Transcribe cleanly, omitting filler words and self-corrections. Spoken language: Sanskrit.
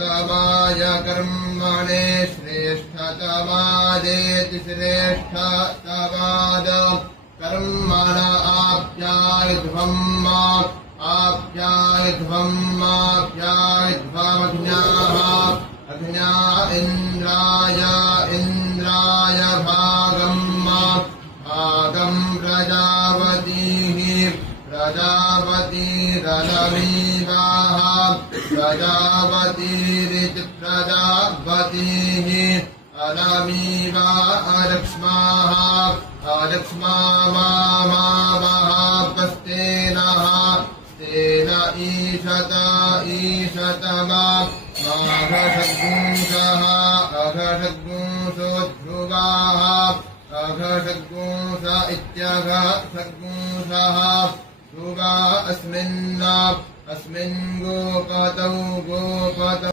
श्रेष्ठतमाय कर्मणे श्रेष्ठतमादेति श्रेष्ठतमाद कर्मण आप्यायध्वमाप्यायध्वमाप्यायध्वमग्न्याः अग्न्या इन्द्राय भागम् प्रजापतिरनमीवाः प्रजापतिरिति प्रजापतिः अनमीवा अलक्ष्माः अलक्ष्मामापस्तेनः स्तेन ईशतमा माघषद्गुंसः अघषद्गुंसोऽध्रुवाः अघषद्गुंस इत्यघषद्गुंसः ध्रुवा अस्मिन् गोपतौ